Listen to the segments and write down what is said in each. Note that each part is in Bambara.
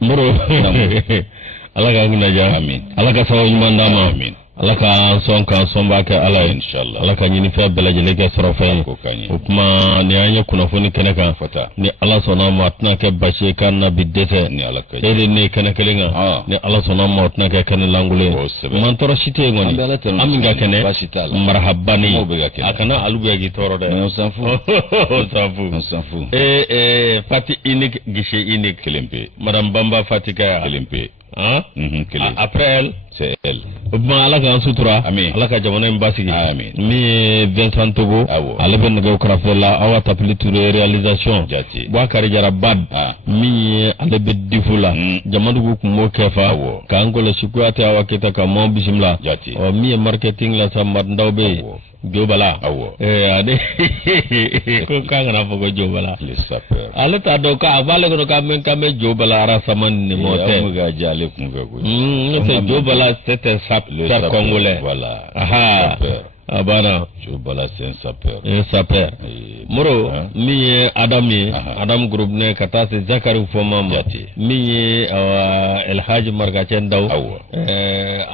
muru ala ka ngina ja amin ala ka sawu mandama amin ala ka son ba ka ala inshallah ala ka nyini fa bela jele ke sorofa o kuma ni anya kuna foni kenaka fata ni ala sona matna ke bashi kan na bidete ni ala ka ele ne kenaka lenga ni ala sona matna ke kan langule man toro shite ngoni aminga kene marhabani akana aluga gi toro de on s'en fout fati inik gishe inik kelempe madame bamba fatika kelempe après elle c'est elle ma ala ka sutura ala ka jamana mbasigi mi Vincent Togo ala ben ga krafela awa tapli tour réalisation bo kare jarabad mi ala be difula jamanu ko mo kefa ka angola sikuata awa kita ka mo bismillah o mi marketing la samad ndawbe jobala ade ko kanga na fogo jobala le sapeur ala ta do ka avale ko ka men ka me jobala ara saman ni mote mo ga jale ko go c'est jobala c'est un sapeur congolais voilà abana jobala c'est un sapeur moro mi adam group ne kata se zakari foma mi el haji marga cendaw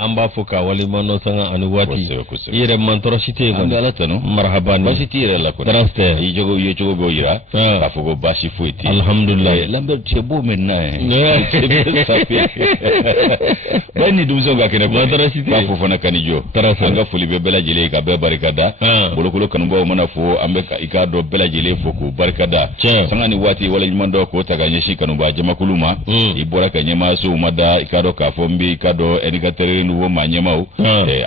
amba fuka wali mano sanga anu wati ire mantoro cité ko ala tano marhaban ba cité la ko traste yi jogo go yira ka fugo bashi fuiti alhamdulillah lambe te bo menna bani dumzo ga kene mantoro cité ka fofona kanijo anga fuli be bela jele ka be barikada bolokolo kanumba mana fo ambe ka ikado bela jele fo ko barikada sanga ni wati wala nyimando ko taganya shi kanumba jama kuluma ibora ka nyama so mada ikado ka fo mbi ikado enikatere nuwo manyama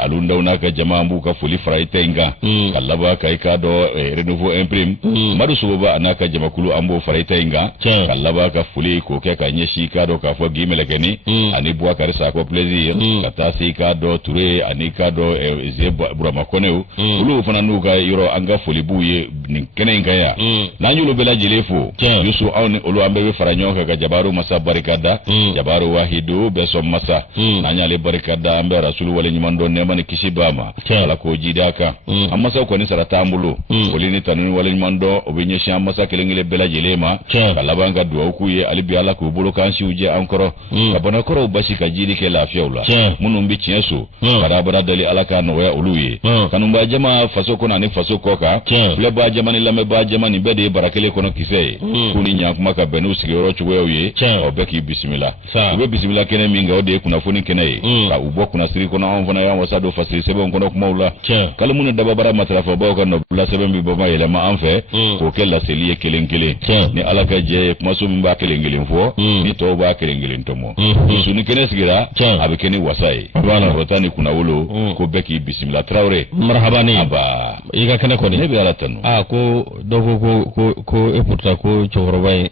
alunda unaka jama mbu ka fuli fraitenga kallaba ka ikado renouveau imprime madu suba anaka jama kulu ambo fraitenga kallaba ka fuli ko ke ka nyeshi ikado ka fo gimelekeni ani bua karisa ko plaisir katasi ikado ture ani ikado zebra makoneu ulu fana nuka yoro anga foli buye kenen kaya nanyulo bela jilefo yusu awni ulu ambe faranyoka ka jabaru masa barikada jabaru wahidu beso masa nanyale barikada ambe rasulu wale nyimando nemani kishibama ala ko jidaka amma sa ko ni saratambulo olini tanuni wale nyimando obenyeshi amma sa kelengile bela jilema kalabanga duwa kuye alibi ala ko bolo kanshi uje ankoro kabana koro bashi ka jidi ke lafiya ula munumbi cieso karabara dali alaka no ya uluye kanumba jama faso kona ni faso koka le ba jama ni lame ba jama ni bede barakele kono kise kuni nya kuma ka benu sigoro chuwewe obeki bismillah ube bismillah kene minga ode kuna funi kene ka ubo kuna siri kono onfona ya wasado fasiri sebe kono kuma ula kala mun da babara matrafa ba ko no bla sebe mbi bama yele ma anfe ko kella seliye kelenkele ni alaka je kuma so mba kelengele fo ni to ba kelengele tomo suni kene sigira abe kene wasai wana rotani kuna ulo ko beki bismillah traore marhabani aba iga kana ko ne be ala tanu ko dogo ko epurta ko chorway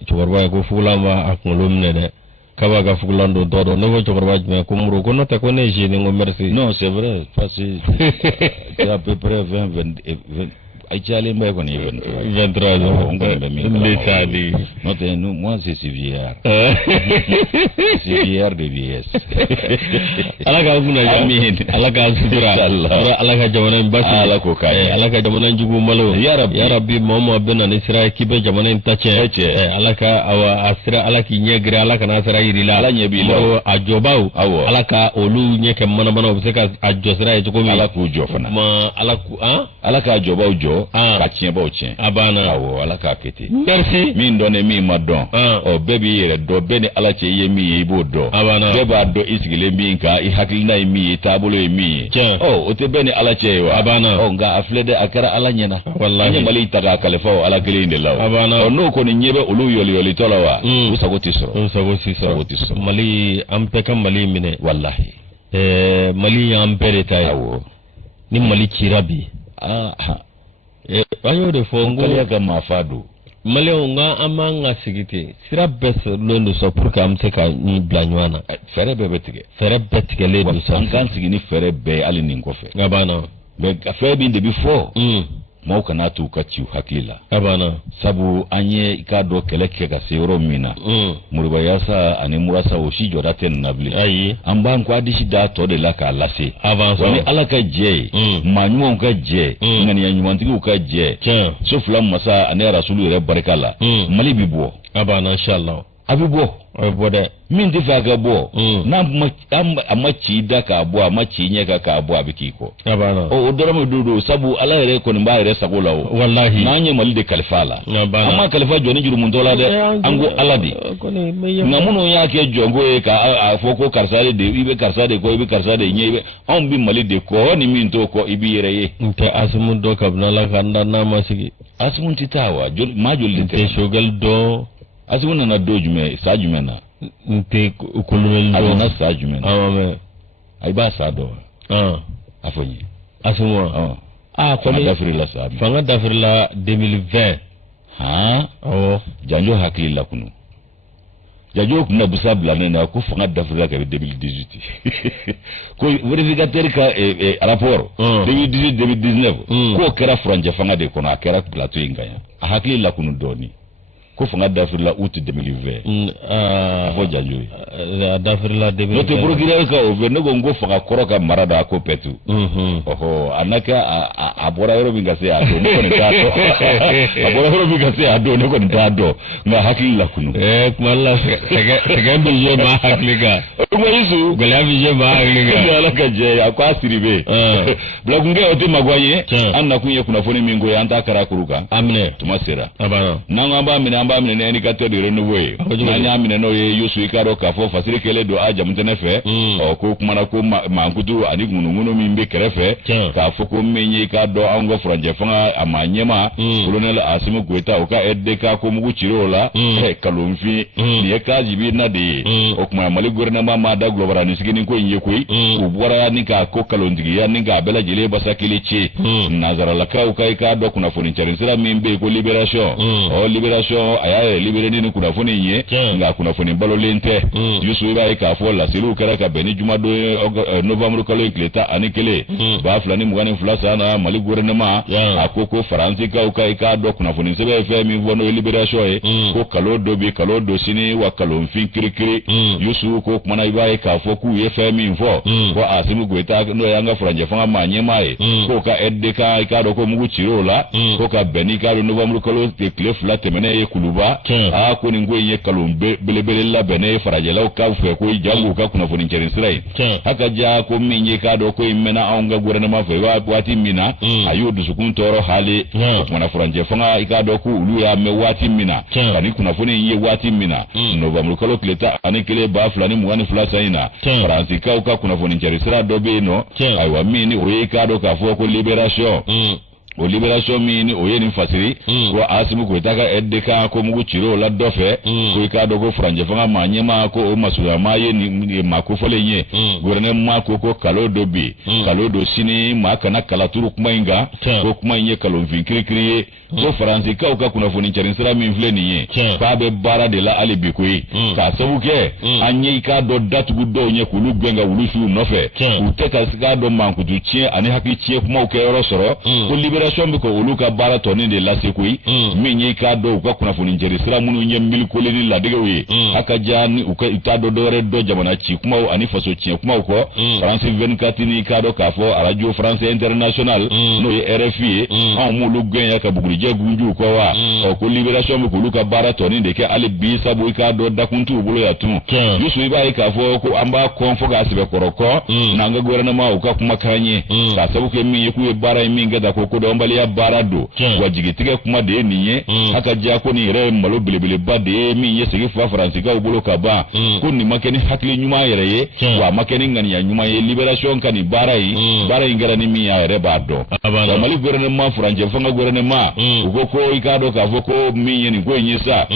ko fulama akolum ne de kaba ga fulando dodo ne ko chorway me ko muro ko nota ko ne je ngo merci non c'est vrai parce que à peu près 20 Aïtiali m'a connu 23 ans. L'Italie. Non, moi c'est Sivière. Sivière de vieillesse. Alaka kuna jamin. Alaka sidra. Alaka jamana mbasi. Alaka kaya. Alaka jamana njugu malo. Ya Rabbi mama bena nisira kibe jamana ntache. Alaka awa asira alaki nyegre alaka nasira irila. Ala nyebilo. Ajobau. Alaka olu nyeke mana obseka ajosira ejukumi. Alaka ujo fana. Ma alaku alaka ajobau jo. Ka tien ba o tien abana awo ala ka kete merci min donne mi madon o bebi yere do beni ala che ye mi ibo do abana beba do isigile mi nka i hakilina mi tabulo mi o te beni ala che yo abana o nga aflede akara ala nyena wallahi mali taga kalefo ala kele inde law abana o no ko ni nyebe olu yoli tolawa usagoti so mali ampe kam mali mine wallahi mali ampe tay awo ni mali kirabi ayo de fongo ya ga mafado maleo nga amanga sigite sira bes londo so pour que amse ka ni blanywana fere betige le do so kan sigini fere be ali ni ngofe ngabana be affaire bi de before mauka na tu kachi hakila abana sabu anye ikado keleke ka seoro mina muriba yasa ani murasa oshijo daten nabli ayi amban kwa dishi da to de laka lase avance ni alaka je manyuo ka je ngani yanyuo ntiki ka je so flam masa ane rasulu re barkala mali bibo abana inshallah abibo de min ti fa ka bo na amachi da ka bo amachi nye ka bo abikiko abana o doramo dudu sabu ala yere ko ni bayre sagola wallahi na nye mali de kalifala amma kalifa joni juru mun dola de ango aladi ngamuno yake jongo e ka afoko karsade de ibe karsade ko ibe karsade nye ibe on bi mali de ko ni min to ko ibi yere nte asmun do kabna la kanda na masigi asmun titawa majul nte shogal do asmun na do jume sa jume na nte kulumel do na sa jume na amame ay ba sa do afonyi asmun ko dafri la sa fanga dafri la 2020 janjo hakili la kunu janjo kuna busabla nena ko fanga dafri la ka 2018 ko verificateur ka rapport 2018 2019 ko kera franje fanga de kono akera plateau ingaya hakili la kunu doni ko fanga dafri la août 2020 fo janjo dafri la 2020 no te procureur ka o veno go fanga koroka marada ko petu oho anaka abora yoro bingase ado ne ko ndato abora yoro bingase ado ne ko ndato na hakili la kunu kumalla sega bije ma hakili ga ko yisu gala bije ma hakili ga ala ka je akwa siribe blagunge ote magwaye anna kunye kuna foni mingo ya anta kara kuruka amne tumasera abana nanga amba mine ne ka to de renouer nanya mine no ye yusu ikaro ka fo fasiri kele do aja mutene fe o ko kuma na ko mankutu ani ngunu mimbe kerefe ka fo ko menye ka do ango franje fanga amanyema colonel Asimu Goita o ka edde ka ko mugu chirola kalomfi ni ka jibi na de o kuma mali gouvernement ma da global ni sigini ko inye ko ko bora ni ka ko kalondigi ya ni ga bela jile basakile chi nazara la ka o ka do kuna fo ni charisira mimbe ko liberation o liberation aya libere ni kuna fo ni ye nga kuna fo ni balo lente yusu ba ka fo la silu kara ka beni juma do novembre kalo ikleta anikele ba fulani mugani fulasa na mali gouvernement akoko faransi ka o ka do kuna fo ni sebe fe mi vono liberation ko kalo do bi kalo do sini wa kalo fin kirikiri yusu ko kuma na iba ka fo ku ye fe mi fo ko Asimu Goita no yanga franje fanga manye mai ko ka edde ka do ko mugu chirola ko ka beni ka do novembre kalo te clé flat temene ye kuluba ko ni ngoy ye kalo belebele la bene franje la ka fe ko jangu ka kuna fo ni cherisrai haka ja ko minye ka do ko imena aunga gouvernement fe wati mina ayudu sukun toro hali ko na franje fanga ka do ko ulu ya me wati mina kani kuna fo ni ye wati mina novembre kalo kleta anikele ba fulani mugani fulasa ina faransi ka kuna fo ni cherisra do be no aywa mini o ye ka do ka fo ko liberation o liberation mini o yeni fasiri ko Asimu Goita ka edde ka ko mugu chiro la dofe ko ka dogo franje fanga manyema ko o masura maye ni makofole nye gouvernement ko kalo dobi kalo do sini makana kala turu kuma inga ko kuma nye kalo vinkiri ko faransi ka kuna foni charinsira min fle ni ye pa be bara de la alibi ko ka sabuke anye ka do datugu do nye kulu gbenga wulusu nofe uteka sika do mankutu chie ani haki chie kuma o kero soro ko liberation biko uluka bara toni de la sekui minye ka do ka kuna foni charinsira munu nye mil koleni la dege we aka jani uka itado dore do jamana chi kuma o ani faso chie kuma ko France 24 ni ka do ka fo radio France International no ye RFI an mulu gbenga ka buguri je gunju ko wa o ko liberation ko luka bara toni de ke ali bi sabu ka do dakuntu bulo ya tun yusu iba ka fo ko amba konfo ga sibe koroko na nga gouvernement o ka kuma kanye ka sabu ke mi ku e bara mi nga da ko do mbali ya bara do wajigitike kuma de niye aka ja ko ni re malo bilebile ba de mi ye sigi fa France ka bulo ka ba ko ni makeni hakli nyuma yere ye wa makeni ngani ya nyuma ye liberation kan ni bara yi ngara ni mi ya yere ba do mali gouvernement France fanga gouvernement ko ikado ka foko mi yeni ko nyisa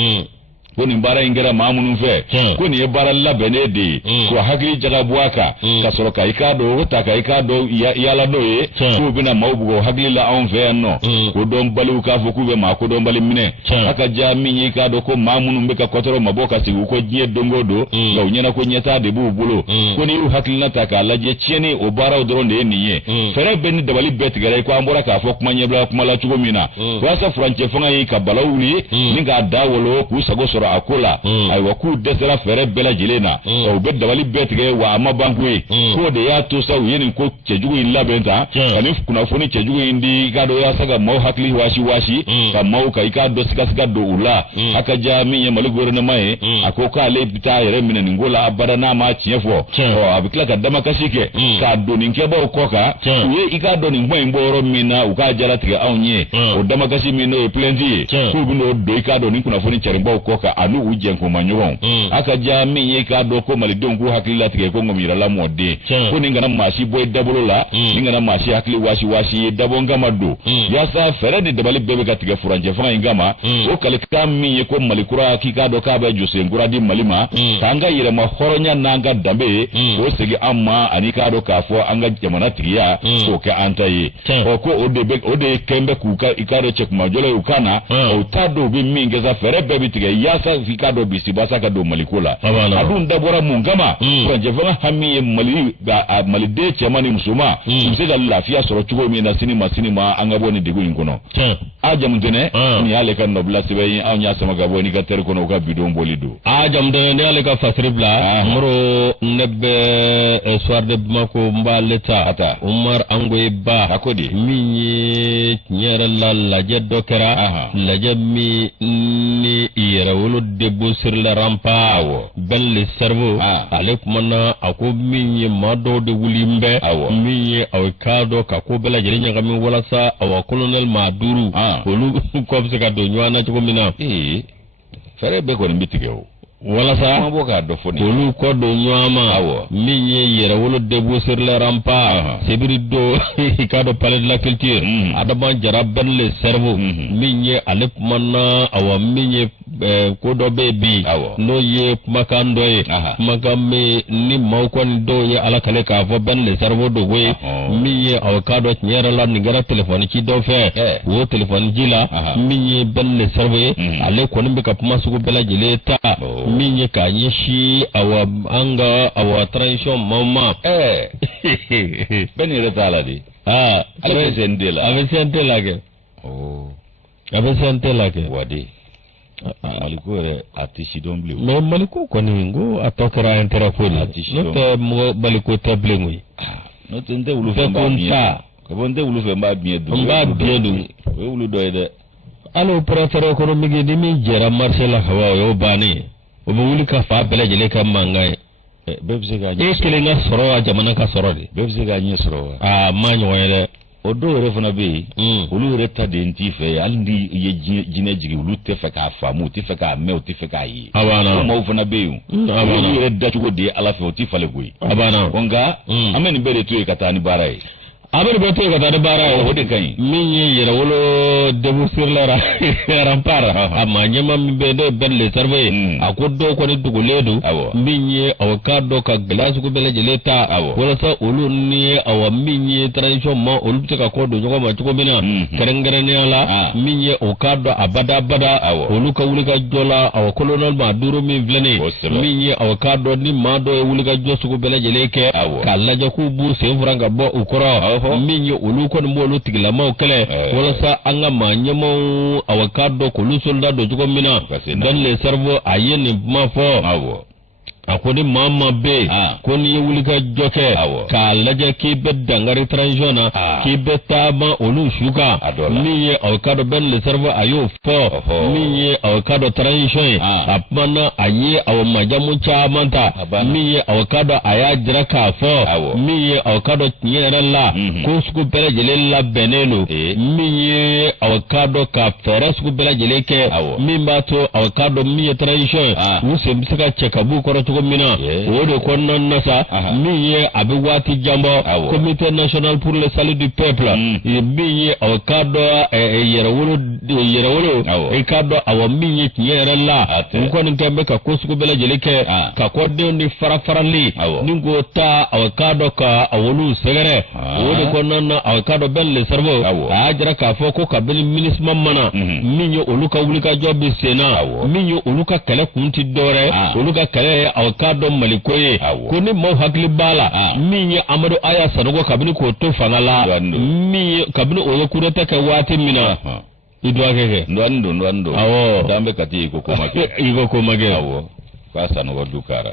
ko ni bara ingera mamunu fe ko ni bara labene de ko hakli jaga buaka ka soro ka ikado ta ka ikado yala do ye ko bina mawbugo hakli la on fe no ko don balu ka foku be ma ko don bali mine aka ja mi ikado ko mamunu be ka kotoro maboka si ko jie dongo do ga nyena ko nyeta de bu bulo ko ni hakli na ta ka laje chieni o bara odron de niye fere ben de bali bet gare ko ambora ka foku manyebla kuma la chugo mina ko sa franche fanga yi ka balawuli ni ga dawolo ku sago soro sɔrɔ a ko la ayiwa k'u dɛsɛra fɛɛrɛ bɛɛ lajɛlen na u bɛ dabali bɛɛ tigɛ wa a ma ban koyi k'o de y'a to sa u ye nin ko cɛjugu in labɛn tan ka nin kunnafoni cɛjugu in di i k'a dɔn walasa ka maaw hakili waasi ka maaw ka i k'a dɔn sigasika don u la a ka ja min ye Mali gouvernement ye a ko k'ale bɛ taa yɛrɛ minɛ nin ko la abada n'a ma tiɲɛ fɔ a bɛ tila ka damakasi kɛ k'a don nin kɛbaaw kɔ kan u ye i k'a dɔn nin kuma in bɔ yɔrɔ min na u k'a jalatigɛ anw ye o damakasi min n'o ye plainte ye k'u bɛ n'o don i k'a dɔn nin kunnafoni carinbaw kɔ kan a n'u jɛnkuma ɲɔgɔn a ka ja min ye i k'a dɔn ko malidenw k'u hakili latigɛ ko ŋɔmiyirala mɔden ko nin kana maa si bɔ i dabolo la nin kana maa si hakili waasi ye dabɔ n kama don yaasa fɛɛrɛ ni dabali bɛɛ bɛ ka tigɛ furancɛ fanga in kama o kalikan min ye ko malikura k'i k'a dɔn k'a bɛ jusenkura di Mali ma k'an ka yɛlɛma hɔrɔnya n'an ka danbe ye k'o segin an ma ani k'a dɔn k'a fɔ an ka jamana tigiya k'o kɛ an ta ye ko o de kɛn bɛ k'u ka i k'a dɔn cɛkumajɔlɔ ye u kan na o t'a dɔn u bɛ min kɛ sa fɛɛrɛ bɛɛ bɛ tigɛ yaasa i k'a dɔn bisibasa ka don Maliko la a dun dabɔra mun kama furancɛ fanga hami ye maliden cɛman ni musoman u bɛ se ka lafiya sɔrɔ cogo min na sini ma an ka bɔ nin degun in kɔnɔ a jamutɛnɛ nin y'ale ka nɔbila sɛbɛn ye anw y'a sama ka bɔ n'i ka tɛri kɔnɔ u ka bidon boli don a jamutɛnɛ ni y'ale ka fasiri bila moro ne bɛ soir de Bamako n b'ale ta Umar Angoyi Ba a ko de min ye tiɲɛ yɛrɛ la lajɛ dɔ kɛra lajɛ min ni yɛrɛ wolo debo sirila rampa bɛn le cerveau ale kumana a ko min ye maa dɔw de wuli n bɛ min ye aw k'a dɔn ka ko bɛɛ lajɛlen ɲagami walasa awa colonel maa 5 olu kɔ bɛ se ka don ɲɔgɔn na cogo min na fɛɛrɛ bɛɛ kɔni bɛ tigɛ o walasa olu kɔ don ɲɔgɔn ma min ye yɛrɛ wolo debo sirila rampa sebiri do i k'a dɔn palais de la culture Adama Jara bɛn le cerveau min ye ale kumana awa min ye ko dɔ bɛ bi n'o ye kumakan dɔ ye kumakan min ni maaw kɔni dɔw ye ala kale k'a fɔ bɛn le cerveau dogo ye min ye aw k'a dɔn tiɲɛ yɛrɛ la nin kɛra telefɔni ci dɔ fɛ o telefɔni ci la min ye bɛn le cerveau ye ale kɔni bɛ ka kuma sugu bɛɛ lajɛlen ta min ye k'a ɲɛsin awa an ka awa transition maaw ma bɛn yɛrɛ t'a la de ale bɛ CNT la a bɛ CNT la kɛ a bɛ CNT la kɛ wadi Maliko yɛrɛ a tɛ sidɔn bilen mais Maliko kɔni n ko a tɔ kɛra intérêt ko la n'o tɛ mɔgɔ Maliko tɛ bilen koyi n'o tɛ n tɛ wulu fɛ n b'a biɲɛ ka fɔ n tɛ wulu fɛ n b'a biɲɛ dun n b'a biɲɛ dun o ye wulu dɔ ye dɛ hali opérateur économique ni min jɛra marché la kaban o y'o bannen o bɛ wuli ka fa bɛɛ lajɛlen ka mankan ye bɛɛ bɛ se k'a ɲɛ kelen ka sɔrɔ wa jamana ka sɔrɔ de bɛɛ bɛ se k'a ɲɛ sɔrɔ wa ma ɲɔgɔn ye dɛ o dɔw yɛrɛ fana bɛ yen olu yɛrɛ ta de n t'i fɛ hali ni i ye jinɛ jigin olu tɛ fɛ k'a faamu u tɛ fɛ k'a mɛn u tɛ fɛ k'a ye o maaw fana bɛ yen olu yɛrɛ dacogo de ye ala fɛ o tɛ falen koyi nka an bɛ nin bɛɛ de to yen ka taa ni baara ye a bɛ bɛ to yen ka taa ni baara ye o de ka ɲi min ye yɛrɛ wolo debu sirila rampara a maa ɲɛma min bɛ n'o ye bɛn le cerveau ye a ko dɔw kɔni dogolen don min ye aw k'a dɔn ka gɛlɛya sugu bɛɛ lajɛlen ta walasa olu ni awa min ye transition ma olu bɛ se ka kɔ don ɲɔgɔn ma cogo min na kɛrɛnkɛrɛnnenya la min ye o k'a dɔn a bada olu ka wuli ka jɔ la awa colonel maa 5 min filɛ nin ye min ye aw k'a dɔn ni maa dɔ ye wuli ka jɔ sugu bɛɛ lajɛlen kɛ k'a lajɛ k'u b'u sen furan ka bɔ u kɔrɔ min ye olu kɔni b'olu tigilamaw kɛlɛ walasa an ka maa ɲɛmaw awa k'a dɔn k'olu soldat don cogo min na bɛn le cerveau a ye nin kuma fɔ a ko ni maa ma bɛ yen ko n'i ye wuli ka jɔ kɛ k'a lajɛ k'i bɛ dangari transition na k'i bɛ taama olu su kan min ye aw ka dɔn bɛn le cerveau a y'o fɔ min ye aw ka dɔn transition ye a kumana a ye aw majamu caman ta min ye aw ka dɔn a y'a jira k'a fɔ min ye aw ka dɔn tiɲɛ yɛrɛ la ko sugu bɛɛ lajɛlen labɛnnen don min ye aw ka dɔn ka fɛɛrɛ sugu bɛɛ lajɛlen kɛ min b'a to aw ka dɔn min ye transition ye u sen bɛ se ka cɛ ka b'u kɔrɔ cogo min na o de kɔnɔna na sa min ye a bɛ waati jan bɔ comité national pour le salut du peuple min ye aw k'a dɔn yɛrɛ wolo i k'a dɔn awa min ye tiɲɛ yɛrɛ la n kɔni kɛ bɛ ka ko sugu bɛɛ lajɛlen kɛ ka kɔdenw ni farafarali ni k'o ta aw k'a dɔn ka awolu sɛgɛrɛ o de kɔnɔna na aw k'a dɔn bɛn le cerveau a y'a jira k'a fɔ ko kabini MINUSMA mana min ye olu ka wulikajɔ bɛ sen na min ye olu ka kɛlɛ kun ti dɔwɛrɛ olu ka kɛlɛ ye aw k'a dɔn Maliko ye ko ni maaw hakili b'a la min ye Amadu Aya Sanogo kabini k'o to fanga la min ye kabini o ye coup d'État kɛ waati min na idwa keke ndo awo dambe kati iko komake iko komake awo kwasa no wadukara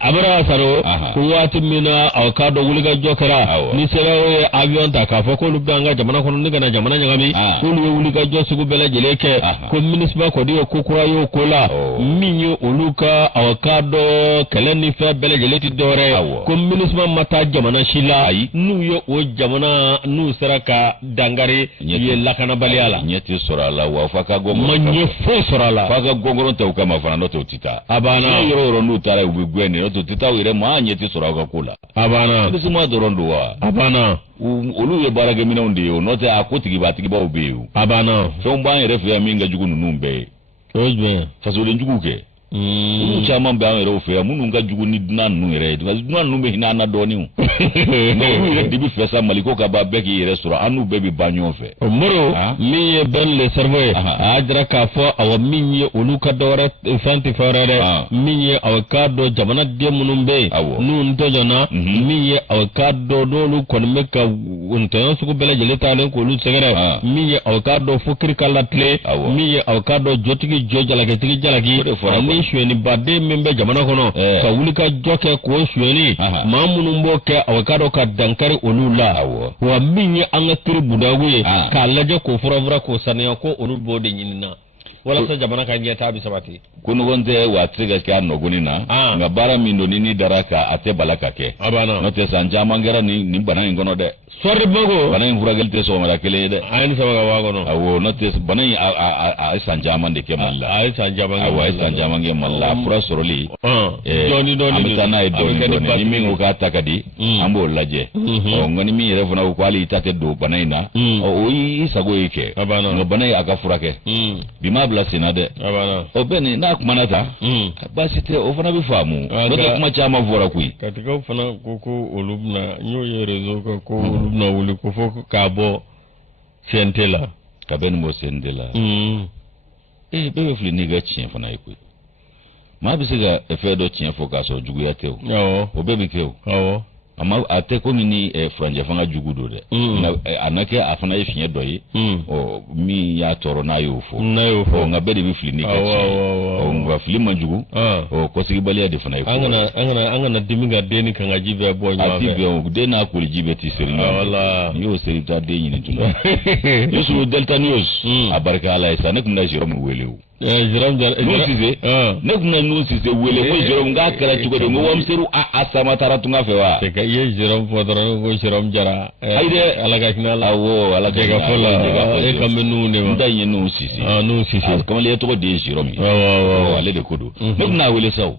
abara saro kuwati mina awkado wuliga jokara ni serawe avion ta ka foko lubanga jamana kono ni gana jamana nyagami kulu wuliga josugo bela jeleke ko minisba ko dio kokura yo kola minyo uluka awkado keleni fe bela jeleti dore ko minisba mata jamana shila nu yo o jamana nu seraka dangare ye lakana baliala nyeti sorala wa faka gongo manye fo sorala faka gongo to kama fana no to tita abana yoro no tara ubigwene no to tita wire ma nyeti soraka kula abana ndisi ma dorondo wa abana olu ye barage mina onde o no te akotigi batigi ba obewu abana so mba ere fe aminga jugu numbe ojbe fasole njugu ke ulu chama mba ere ofe amunu nga jugu ni nanu ere nanu numbe hina na doni no dibi fesa maliko ka ba beki restaurant anu bebi banyo fe omoro miye ben le serve ajra ka fo aw miye olu ka dore fanti forere miye awkado jamana de munumbe nu ntojona miye awkado dolu kon meka untayo suku bela jeleta len ko lu segere miye awkado fukir kalatle miye awkado jotigi jojala ke tigi jalaki ani shweni bade membe jamana kono ka wulika joke ko shweni mamunumbo ke awkado ka dankari olula wa miye anga tribu dawe ka laje ko furavra ko sanya ko olu bode nyinina wala sa jamana ka ngia tabi sabati kunu gonte wa triga ka no gunina nga bara mindo nini daraka ate balaka ke abana no te sanja mangera ni bana ngono de sorry bogo bana furagal te so mara kele de ayni sabaga wago no awo no te bana a sanja mande ke malla ay sanja mangera awo sanja mangera malla fura soroli doni amitana e doni ni mingo ka takadi ambo laje o ngani mi refuna ko ali tate do bana ina o yi sago yake abana no bana aka furake bima bla sinade abana o beni na kumanata basi te o fana bi famu do kuma chama vora kui katika fana koko olubna nyoye rezo ko olubna wuli ko foko kabo sentela kaben mo sendela bebe fli niga chien fana ikui ma bisiga efedo chien foka so jugu ya teo o bebe keo ama ate ko mini franje fanga jugu do de na anake afana yefinye doyi o mi ya toro na yofo nga bede bi fli niga o nga fli manjugu o ko sigi baliya de fana ikui angana diminga deni kanga jibe bo nyawa atibe o de na ko jibe ti serino wala yo seri ta de nyini tulo yesu delta news abarka ala isa ne kunna jiro mu welewu jiram nusize ne kunna nusize wele ko jiro nga kala chugo de ngom seru asama taratunga fewa te ka ye jiram podoro ko jiram jara aide alaga kinala awo alaga ga fola e kamenu ne wa ndanye nusisi nusisi comme le to de jirom ale de kodo ne kunna wele saw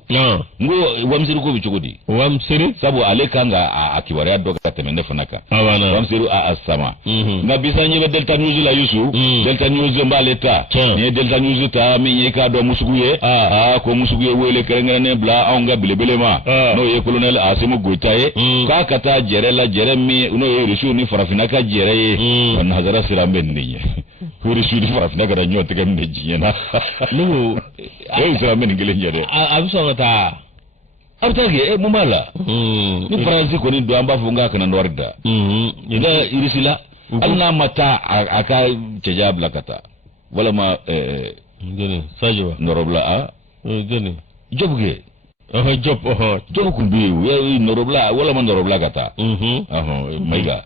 ngo wamsiru ko bichugo di wamsiru sabu ale kanga akiwari adoga temene fanaka wamsiru asama na bisanye be delta news la yusu delta news mbaleta ni delta news ta mi ka do musuguye ko musuguye wele kerengere ne bla onga bilebele ma no ye colonel Asimu Goitaye ka kata jere mi no ye risu ni farafina ka jere ye na hazara sirambe ninye ko risu ni farafina ka nyote ka ndeji na no sirambe ngile njere abso ta abtage mumala ni faransi ko ni do amba funga kana norda ila irisila alna mata aka tejabla kata wala ma deni sajo norobla deni jobge job kumbi we norobla wala ma norobla kata maiga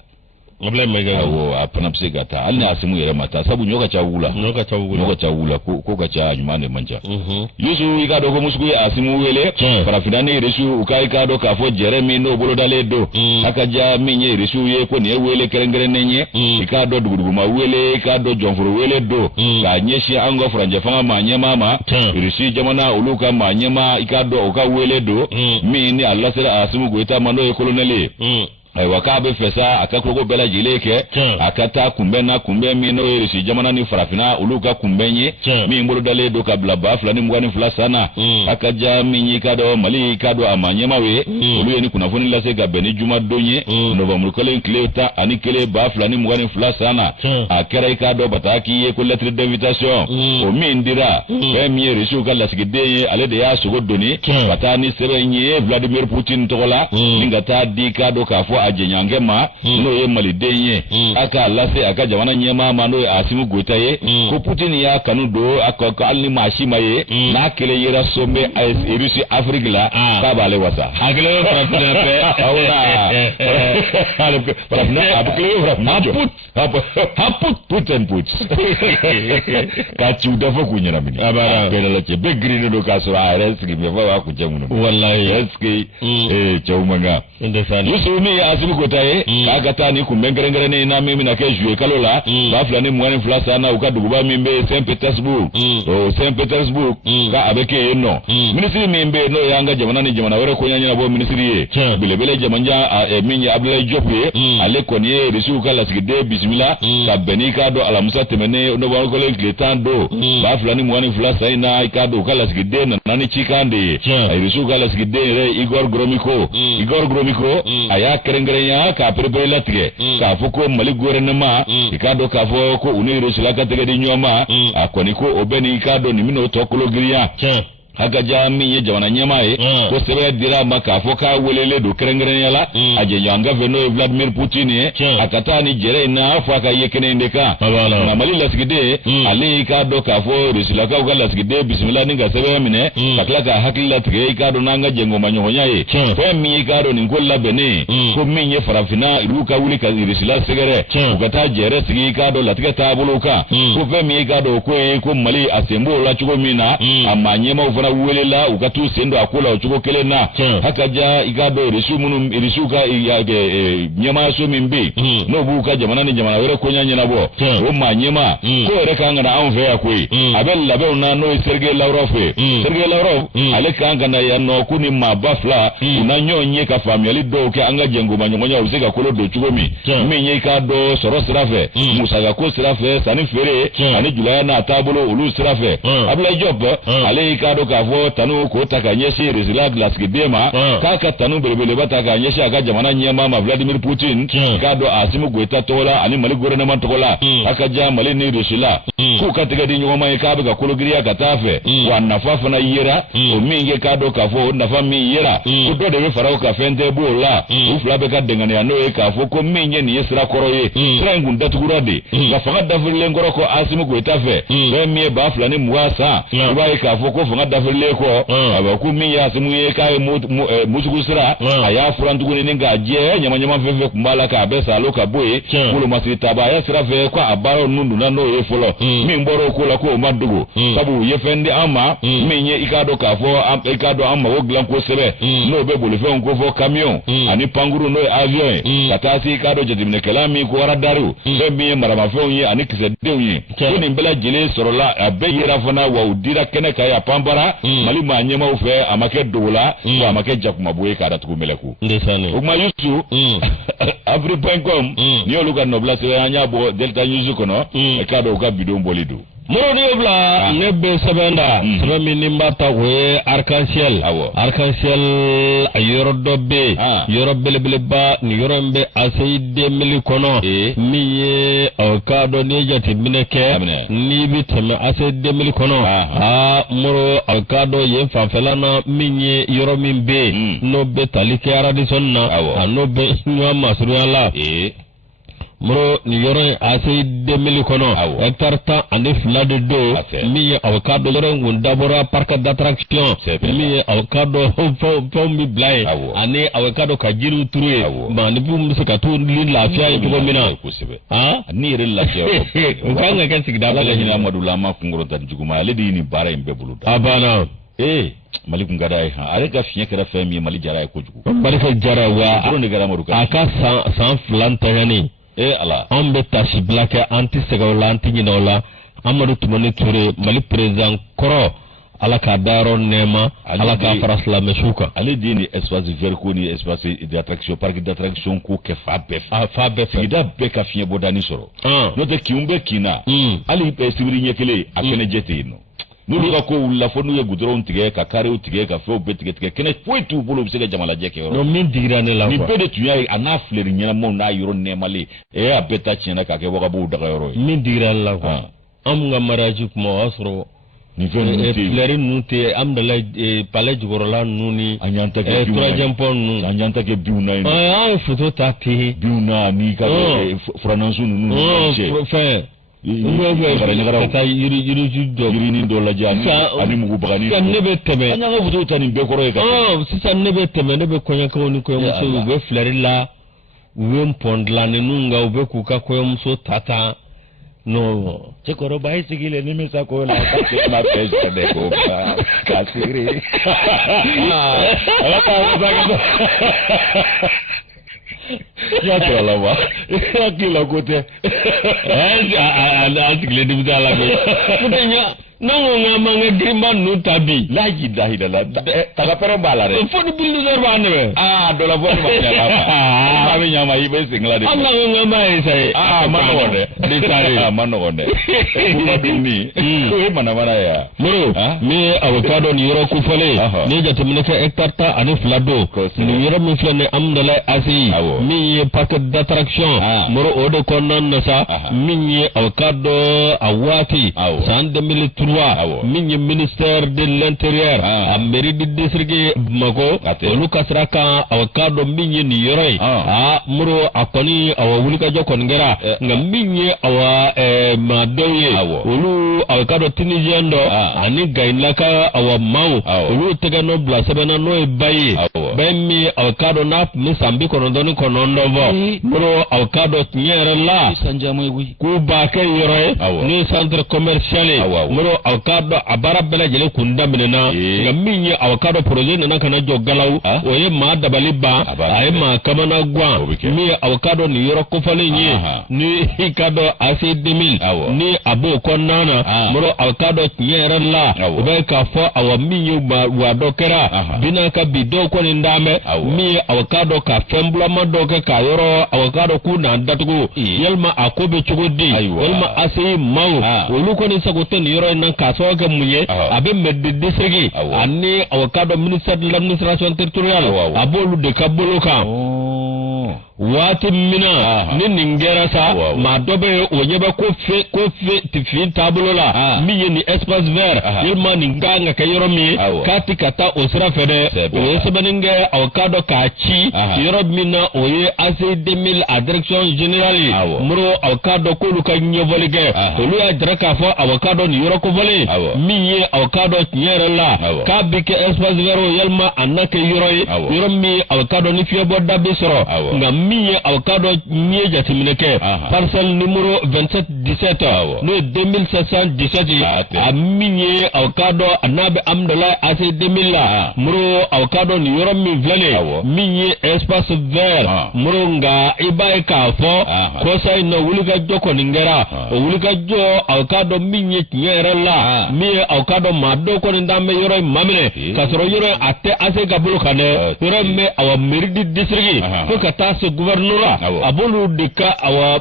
Abla mega awo apanapse gata alni Asimu yere mata sabu nyoka chawula ko ka cha nyumane manja yusu ikado ko musku Asimu wele parafidane resu ukai kado ka fo Jeremy no bolo dale do akaja minye resu ye ko ne wele kerengere nenye ikado duguduguma wele ikado jonfuru wele do ka nyeshi ango franje fanga manye mama resu jamana uluka manye ma ikado oka wele do mini Allah sera Asimu Goita mando e colonel wakabe fesa akakoko bela jileke akata kumbe mi no yirisi jamana ni farafina uluka kumbenye mi ngoro dale do kabla ba fulani mwani fula sana akaja minyi kado mali kado amanye mawe uluye ni kuna foni lase gabeni juma donye nova mulkole kleta ani kele ba fulani mwani fula sana akera kado bataki ye ko lettre d'invitation o mi ndira mi yirisi kala sigide ale de ya sugo doni batani serenye Vladimir Putin tola ngata di kado kafo a jɛɲɔgɔnkɛ ma n'o ye maliden ye a k'a lase a ka jamana ɲɛmaa ma n'o ye Asimu Goyita ye ko Putin y'a kanu don a ko hali ni maa si ma ye n'a kelen yera sombe Russie Afrique la k'a b'ale wasa. A kelen farafinna fɛ. A bɛ kelen farafinna Putin k'a ciw dafo k'u ɲɛnamini. Bɛɛ la cɛ bɛɛ girinnen don k'a sɔrɔ a yɛrɛ sigi fɔ b'a kun cɛ minnu. Wallahi. Est-ce que cɛw man kan. Yusufu min ye Asimu Goyita ye k'a ka taa ni kunbɛn kɛrɛnkɛrɛnnen n'a min bɛna kɛ juillet kalo la 2022 san na u ka duguba min bɛ Saint Petersburg Saint Petersburg ka a bɛ kɛ yen nɔ. Minisiri min bɛ n'o ye an ka jamana ni jamana wɛrɛ ko ɲɛnabɔ minisiri ye belebele jamanja min ye Abdoulaye Diop ye ale kɔni ye Rusiw ka lasigiden bisimila ka bɛn n'i k'a dɔn alamisa tɛmɛnen novembre tile 10 don 2022 san in na i k'a dɔn u ka lasigiden nana ni cikan de ye Rusiw ka lasigiden yɛrɛ Igor Gromyko a y'a kɛrɛnkɛrɛnya k'a perepere latigɛ k'a fɔ ko Mali gouvernement i k'a dɔn k'a fɔ ko u ni Rusila ka tɛgɛ di ɲɔgɔn ma a kɔni ko o bɛ ni i k'a dɔn nin min'o tɔ kolo girinya hakaja min ye jamana ɲɛmaa ye ko sɛbɛn dira ma k'a fɔ k'a welelen don kɛrɛnkɛrɛnya la a jɛɲɔgɔnkɛ fɛ n'o ye Vladimir Putin ye a ka taa ni jɛrɛ in na fɔ a ka ye kɛnɛ in de kan nka Mali lasigiden ale y'i k'a dɔn k'a fɔ Rusilakaw ka lasigiden bisimila ni ka sɛbɛn minɛ ka tila k'a hakili latigɛ i k'a dɔn n'an ka jɛngɔmaɲɔgɔnya ye fɛn min i k'a dɔn nin ko labɛnnen ko min ye farafinna olu ka wuli ka Rusila sɛgɛrɛ u ka taa jɛrɛ sigi i k'a dɔn latigɛ taabolo kan ko fɛn min i k'a dɔn ko ye ko Mali a sen b'o la cogo min na a maa ɲɛmaw welela u ka t'u sen don a ko la o cogo kelen na hakaja i k'a dɔn Rusiw ka ɲɛmaayaso min bɛ yen n'o b'u ka jamana ni jamana wɛrɛ koɲɛ ɲɛnabɔ o maa ɲɛmaa ko yɛrɛ kan ka na anw fɛ yan koyi a bɛ labɛnw na n'o ye Sergei Lavrov ye Sergei Lavrov ale kan ka na yan nɔ ko ni maaba fila u na ɲɔgɔn ye ka faamuyali dɔw kɛ an ka jɛngomaɲɔgɔnya u bɛ se ka kolo don cogo min min ye i k'a dɔn sɔrɔ sira fɛ musakako sira fɛ sanni feere ani julaya n'a taabolo olu sira fɛ Abdoulaye Diop ale y'i k'a dɔn k'a fɔ tanu k'o ta ka ɲɛsin Rusila lasigiden ma k'a ka tanu belebeleba ta k'a ɲɛsin a ka jamana ɲɛmaa ma Vladimir Putin k'a dɔn Asimu Goyita tɔgɔ la ani Mali gouvernement tɔgɔ la a ka ja Mali ni Rusila k'u ka tɛgɛ di ɲɔgɔn ma ye k'a bɛ ka kologiriya ka taa fɛ wa nafa fana yera o min ye k'a dɔn k'a fɔ o nafa min yera ko dɔ de bɛ fara o ka fɛn tɛ b'o la u fila bɛ ka dɛngɛniya n'o ye k'a fɔ ko min ye nin ye sira kɔrɔ ye sira in kun datugura de nka fanga dafirilen kɔrɔ ko Asimu Goyita fɛ fɛn min ye 2020 san i b'a ye k'a fɔ ko fanga dafirilen kɔ aba ko min y'a Asimu ye k'a ye musugu sira a y'a furan tuguni ni k'a jɛ ɲamaɲama fɛn fɛn kun b'a la k'a bɛɛ salo ka bɔ yen wolomasiri tabaya sira fɛ ko a baaraw nun donna n'o ye fɔlɔ min bɔra o ko la ko o ma dogo sabu u ye fɛn di an ma min ye i k'a dɔn k'a fɔ i k'a dɔn an mago dilan kosɛbɛ n'o bɛ bolifɛnw ko fɔ camion ani pankuru n'o ye avion ye ka taa se i k'a dɔn jateminɛkɛla min ko radariw fɛn min ye maramafɛnw ye ani kisɛdenw ye ko nin bɛɛ lajɛlen sɔrɔla a bɛɛ yera fana wa u dira kɛnɛ kan a panbara Mali maa ɲɛmaw fɛ a ma kɛ dogo la wa a ma kɛ jakumabo ye k'a datugu mɛlɛku o kuma Yusu Afri.com ni y'olu ka nɔbila sɛbɛn an y'a bɔ Delta News kɔnɔ i k'a dɔn u ka bidon bɔli don moro ni bila ne bɛ sɛbɛn da sɛbɛn min ni b'a ta o ye Arc-en-Ciel a yɔrɔ dɔ bɛ yen yɔrɔ belebeleba nin yɔrɔ in bɛ ACI 2000 kɔnɔ min ye k'a dɔn n'i ye jateminɛ kɛ n'i bɛ tɛmɛ ACI 2000 kɔnɔ moro k'a dɔn yen fanfɛla na min ye yɔrɔ min bɛ yen n'o bɛ tali kɛ Radisson na a n'o bɛ ɲɔgɔn masurunya la moro ni yɔrɔ in ACI 2000 kɔnɔ hectare 12 de don min ye k'a dɔn yɔrɔ in kun dabɔra parc d'attraction min ye k'a dɔn fɛnw bɛ bila yen ani k'a dɔn ka jiriw turu yen ni bɛ se ka t'u ni lafiya ye cogo min na ni yɛrɛ lafiya o kan ka kɛ sigida bɛɛ lajɛlen Amadu la an ma kunkɔrɔta juguman ale de ye nin baara in bɛɛ bolo da a banna Mali kun ka d'a ye ale ka fiɲɛ kɛra fɛn min ye Mali jara ye kojugu barika jara wa a ka san 2 ntanyani ala an bɛ tasi bila kɛ an tɛ sɛgɛn o la an tɛ ɲinɛ o la Amadu Tumani Ture Mali président kɔrɔ ala k'a dayɔrɔ nɛɛma ala k'a fara silamɛsiw kan ale de ye ni espace vert ko ni espace d'attraction parc d'attraction ko kɛ fa bɛɛ fɛ sigida bɛɛ ka fiɲɛ bɔdani sɔrɔ n'o tɛ kinw bɛ kin na hali sibiri ɲɛ kelen a kɛnɛjɛ tɛ yen nɔ n'olu ka ko wulila fo n'u ye goudron tigɛ ka karew tigɛ ka fɛnw bɛɛ tigɛ kɛnɛ foyi t'u bolo u bɛ se ka jamalajɛ kɛ yɔrɔ min digira ne la nin bɛɛ de tun y'a ye a n'a filɛri ɲɛnamaw n'a yɔrɔ nɛɛmalen a bɛɛ ta tiɲɛna k'a kɛ wagabow daga yɔrɔ ye min digira ne la an mun ka mariage kuma o y'a sɔrɔ ni fɛn fleur nute amdala palais jugorola nuni troisième pont nu anyanta ke biuna ni ah photo ta ti biuna ni ka franansu nu enfin yiri ni do la jani ani mugu bagani ne be teme anya ga photo tani be koro ka sisan ne be teme ne be konya ko ni ko muso be fleur la we mpondla ne nunga ube kuka ko muso tata no chekoro bai sigile nimesa ko la ka ma pesa de ko ka sigri ya te la wa ya ki la ko te asigile de bidala ko kutenya nango ngama ngrimba nu tabi laji dahida la taga pere bala re fo di bulldozer ba ne do la fo ma ya ba mi nyama ibe singla de Allah ngama sai mano de de sai mano de ko dumi ko mana ya muro mi avocado ni yoro ku fole ni jati mi ka hectare ta ani flado ni yoro mi flane amdala asi mi parc d'attraction muro ode konon na sa mi avocado awati san 2003 min ministère de l'intérieur a mairie du district mako olu kasraka avocado min ni yoroi muro akoni awa wulika jokon ngera nga min awa madoye olu avocado tunisian do ani gainlaka awa mau olu tegano blasebena no bayi bemmi avocado na misambi konondoni konondo vo muro avocado nyere la ku ba ke yoroi ni centre commercial muro avocado abara bela jele kunda minena nga minye avocado projet nana kana jogalaw oye ma dabaliba ay ma kamana gwa mi avocado ni yoro ko fale ni hikado AC 2000 ni abo konana muro avocado nyere la ube ka fo awa minye wa dokera bina ka bido ko ni ndame mi avocado ka fembla ma doke ka yoro avocado kuna ndatugo yelma akobe chugodi yelma AC mau olu ko ni sagote ni yoro nan kaso ga munye abe medde distrigi ani avocado ministère de l'administration territoriale abolu de kaboloka wati mina ni ningera sa ma dobe onyebe ko fe tifi tabulo la mi ni espace vert yelma ninganga ka yoro mi kati kata osra fede o sebeninge avocado ka chi yoro mina oye AC 2000 a direction générale muro avocado ko luka nyevolige olu ya draka fo avocado ni yoro ko vole mi avocado nyere la ka bike espace vert yelma anake yoro mi avocado ni fiebo dabisro nga mi avocado nie jatimineke parcelle numéro 2717 no 2717 aminye avocado anabe amdala AC 2000 muro avocado ni yoro mi vlene minye espace vert muro nga ibae ka fo ko sai no wulika joko ningera wulika jo avocado minye nyere la mi avocado mado ko ndambe yoro mamine kasoro yoro ate AC gabulu kane yoro me awa meridi district ko kata se gouverneur abolu deka awa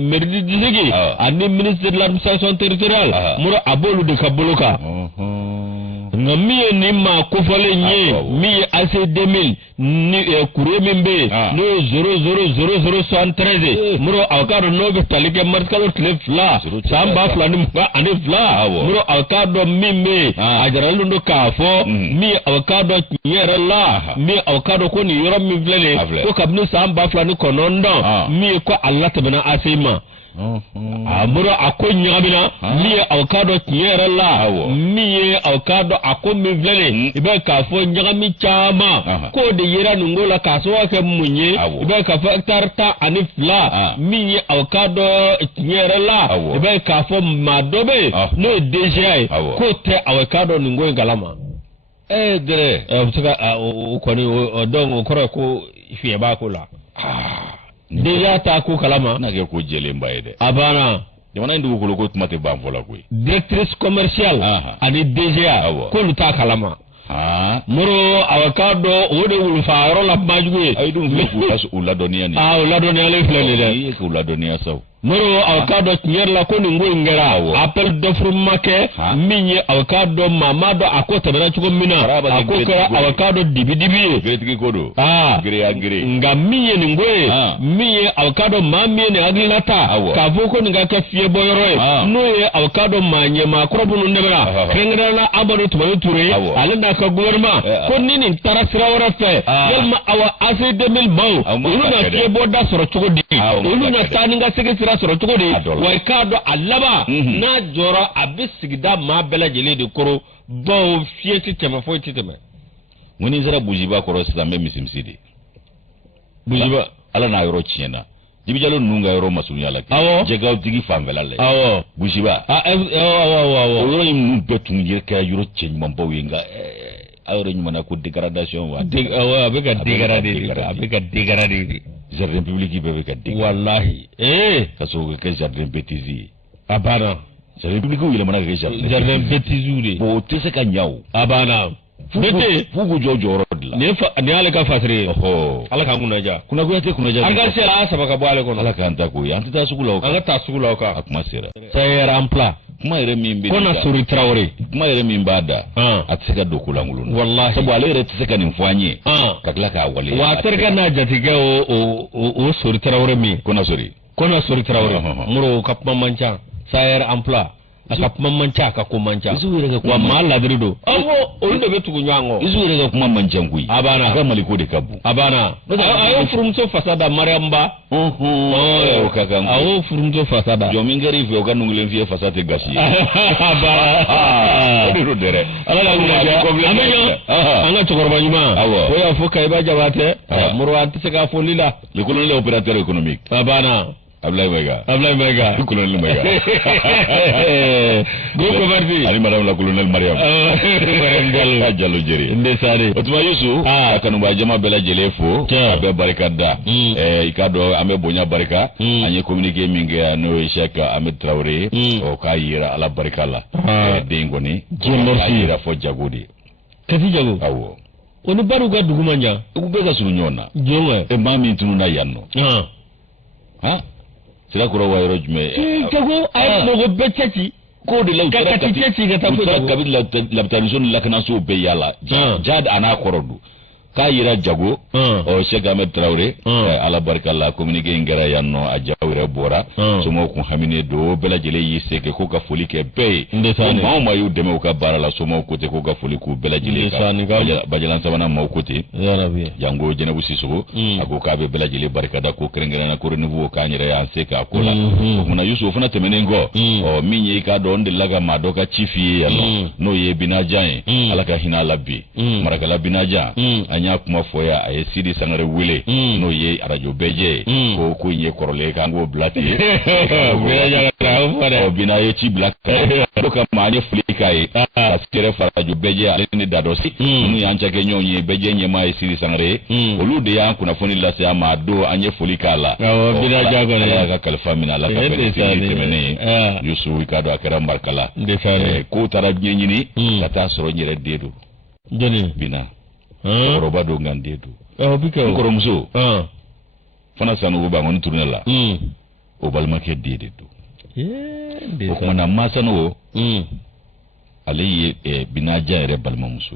meridi district ani ministre de l'administration territoriale muro abolu deka buluka nga miye ni ma kufale nye miye AC 2000 ni kure mimbe no 00073 muro avocado no be talike marskalo tlefla samba fla ni mga ane fla muro avocado mimbe ajaralu ndo kafo mi avocado nyere la mi avocado ko ni yoro mi vlele ko kabni samba fla ni konondo mi ko Allah tabana asima amuro ako nyamina mi avocado nyere la mi avocado ako mi vlele ibe kafo nyami chama ko de yera nungola kaso ke munye ibe kafo hectare ta ani fla mi avocado nyere la ibe kafo madobe no DGI ko te avocado nungo galama dere butuka ukoni odong ukoro ko fiye ba ko la deja ta ko kalama na ke ko jele mbaye de abana jamana ndu ko ko tumate ba fola ko directrice commerciale ani DGA ko luta kalama muro avocado wode wul faaro la majgue ay dum ko as ula doniya ni ula doniya le flele de ko ula doniya saw moro avocado nyerla ko ni ngoy ngara appel d'offre make minye avocado mamado akota bana chuko mina akokara avocado dibidibi gretki kodo gre nga minye ni ngoy minye avocado mamie ni aglinata kavoko ni ngaka fie boyoro noye avocado manye makrobu ndebra kengrana abado tumani ture alenda ka gouvernement ko nini tarasira wara fe yelma awa ase 2000 baw uluna fie boda soro chuko di uluna taninga sege soro tugodi way kado alaba na jora abisigida ma bela jele de koro bo fieti tema fo titema woni zara bujiba koro sambe misimsidi bujiba ala na yoro chiena jibi jalo nunga yoro masunya la jega digi famvela le bujiba awo yoro im betunje ka yoro chen mambo winga awre nyuma ko degradation wa abeka degradé jardin public bebe kadde wallahi kaso ke jardin bêtisier abana jardin public wile mana ke jardin bêtisier bo tese ka nyaw abana bete fugu jojo rodla ne ala ka fasire ala ka kunaja kunaja anga sera asaba ka bwale kono ala ka anta ko yanti ta sugula anga ta sugula ka akuma sera sayera ampla kuma ire mimbe kona suri traore kuma ire mimbada atseka dokula ngulu wallahi sabu ale ire tseka ni mfanye kakla ka wale wa terka na jatiga o suri traore mi kona suri traore muro kapma mancha sayera ampla akapma mancha ka ko mancha wa mala drido awo oldo betu kunyango izure ga kuma mancha ngui abana ga maliko de kabu abana ayo furumso fasada mariamba o kaka awo furumso fasada jomingeri vyo ga nungule vie fasate gashi abana odiru dere ala la amenyo anga chokorba nyuma we afuka iba jabate murwa tseka folila le opérateur économique abana Ablaye Mega colonel Mega goko bardi ali madame la colonel Mariam Diallo jeri ndesare otuma yusu akanu ba jama bela jelefo abe barikada ikado ame bonya barika anye communiquer minga no Ishaka Ahmed Traoré o kayira ala barikala dengoni kayira fo jagodi kasi jago awo onu baruga dugumanya ubeza sunu nyona jonwe mami tununa yanno sira kuro wa yoro jume jago ay mogo betati ko de law tara katiti ga ta ko kabil la television la kana so be yala jad ana korodu ka yira jago o Cheikh Ahmed Traoré ala barkalla communiquer ngara yanno a jawre bora so mo ko hamine do bela jele yiseke ko ka foli ke be mo ma yu deme ko bara la so mo ko te ko ka foli ko bela jele ka bajalan sabana mo ko te ya rabbi jango jenabu siso ako ka be bela jele barkada ko krengena na ko renouveau ka nyira ya seka ko la ko na Yusuf na temenengo o minye ka do ndel laga madoka chifi yalla no ye binajan ala ka hina labbi maraka labinaja anya kuma foya ay Sidi Sangare wile no ye radio beje ko nye korole ka ngo blati beja ka fara bina ye chi black do ka manye flika yi askere radio beje alini dadosi nu yancha ke nyonye beje nye mai Sidi Sangare olude ya kuna foni la se ama do anye flika la bina jago na ka kalfa mina la ka temene yusu ikado akara markala ko tara nyenyini kata soro nyere dedu jeni bina roba do ngandedu bika ko muso fana sanu go bangon tournela o balma ke dedu ko mana masano ali bina jaire balma muso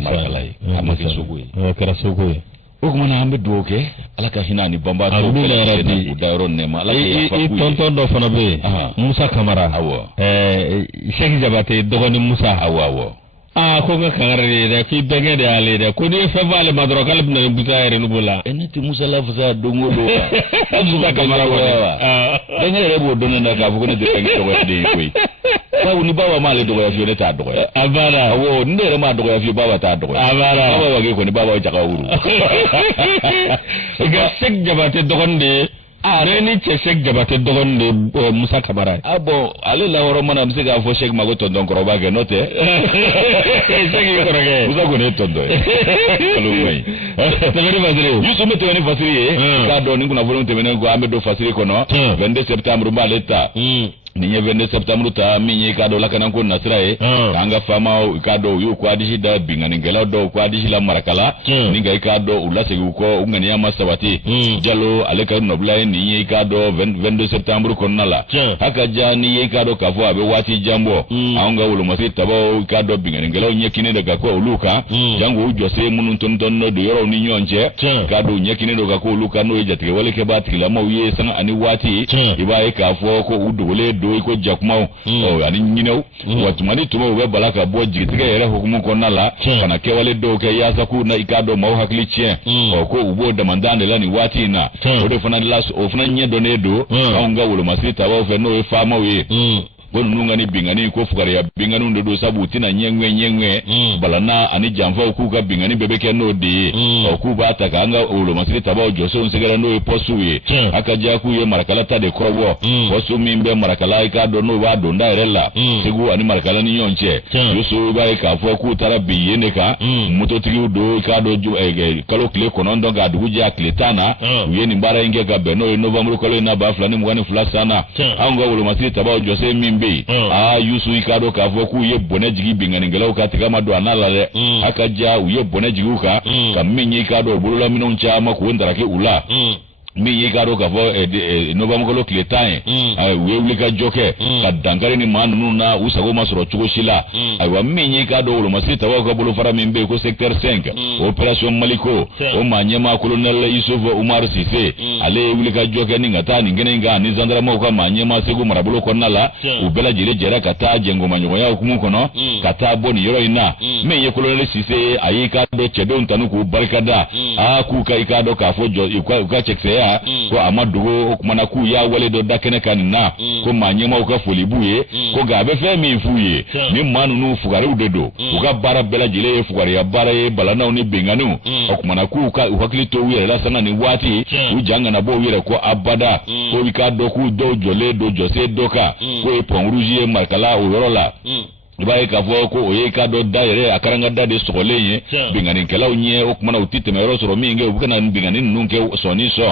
makalai amake sogoy kara sogoy o ko mana ambe doke alaka hinani bamba to rabbi dairon ne ma alaka tonton do fana be Musa Kamara Cheikh Jabate dogoni Musa awo ko ga kangare da ki benge da ale da ko ni fa vale madro kalb na butaire no bola enati Musa la fa dongo do Musa Kamara wa benge rebo donna na ka ko ne de benge do de koy taw ni baba male do ya fi ne ta do abara wo ndere ma do ya fi baba ta do abara baba wage ko ni baba ta ka wuru ga Cheikh Jabate dogonde reni che Cheikh Jabate dogonde Musa Kamara abo ale la woro mana mse ga fo Cheikh mago tondon koro ba ge note Cheikh yi koro ge Musa ko ne tondo alo mai tabere bazire yusu mete woni fasiri ka do ni kuna volonté menen go ambe do fasiri kono 22 septembre ba leta ni nye 22 septembre ta minye ka do lakana ko nasira e anga fama ka do yu ko adishi da bingani ngela do ko adishi la marakala ni ga ka do ulase ko ungani ya masawati jalo aleka nobla ni nye ka do 22 septembre ko nala haka ja ni nye ka do kafo abe wati jambo anga ulo masi tabo ka do bingani ngela nye kine daga ko uluka jango ujose munun ton no do yoro ni nyonje ka do nye kine daga ko uluka no ejatike wale ke batkila ma wiye san ani wati iba ka fo ko udole do ko jakuma ani nyineu watumani tumo we balaka bo jigitiga yere hukumu ko nala kana ke wale do ke yasa ku na ikado mau hakli chien ko ubo da mandande lani wati na ode fana las o fana nyedo nedo aunga wulo masita wa fe no we fama we wonu nungani bingani ko fukare ya bingani ndo sabu tina nyengwe balana ani jamfa ku ka bingani bebeke no de ku ba ta kanga ulo masiri taba joso nsegera no posuwe akaja ku ye marakala ta de krowo posu mimbe marakala ka do no ba do ndairela segu ani marakala ni yonche yusu ba ka fo ku tara biyene ka muto tigi do ka do kalo kle konondo ga duja kletana yeni mbara inge ga beno no vamru kolo na ba fulani mwani fulasana anga ulo masiri taba jose mimbe yusu ikado ka foku ye bone jigi bingani ngelaw ka tiga madu anala le akaja uye bone jigi ka kaminyi ikado bulula minoncha mako ndarake ula mi yigaro ka fo novamukolo kletain we wulika joke ka dankari ni manu na usago masoro chugoshila aywa mi yigado lo masita wa bulu fara mimbe ko secteur 5 operation maliko o manyema colonel Yusuf Umar Sise ale wulika joke ni ngata ni ngene nga ni zandara mo ka manyema segu marabulo konnala ubela jire jera kata jengo manyogo ya hukumu kono kata boni yoro ina mi ye colonel Sise ayika do chedo ntanu ku barkada ku ka ikado ka fo jo ka chekse ko amadugo kumana ku ya wale do dakene kanina ko manyema uka folibuye ko gabe fe mi fuye ni manu nu fugare udedo uka bara bela jile fugare ya bara e balana oni benganu kumana ku uka ukilito wiye la sana ni wati ujanga na bo wire ko abada ko wika do ku do jole do jose doka ko e ponruji markala uyorola ibaye ka fo ko oye ka do daire akaranga dade sokolenye bingani kala unye okumana utite mero soro minge ubukana bingani nunke soni so